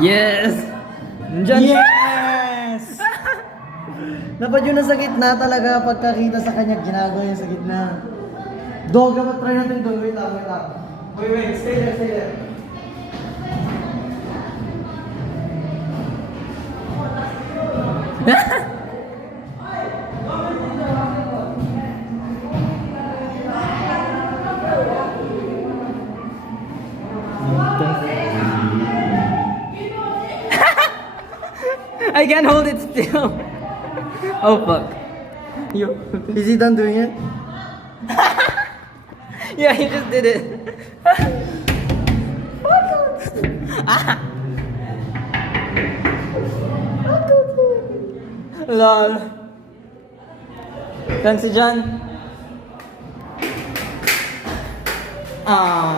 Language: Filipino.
Yes! Nandyan siya! Yes! Dapat yun nasa gitna talaga pagkakita sa kanya, ginagawa niya sa gitna. Dog, dapat try natin doon. Wait lang, wait lang. Wait, stay there, stay there. I can't hold it still. Oh fuck. You. Is he done doing it? Yeah, he just did it. Lol. Kan si John? Ah.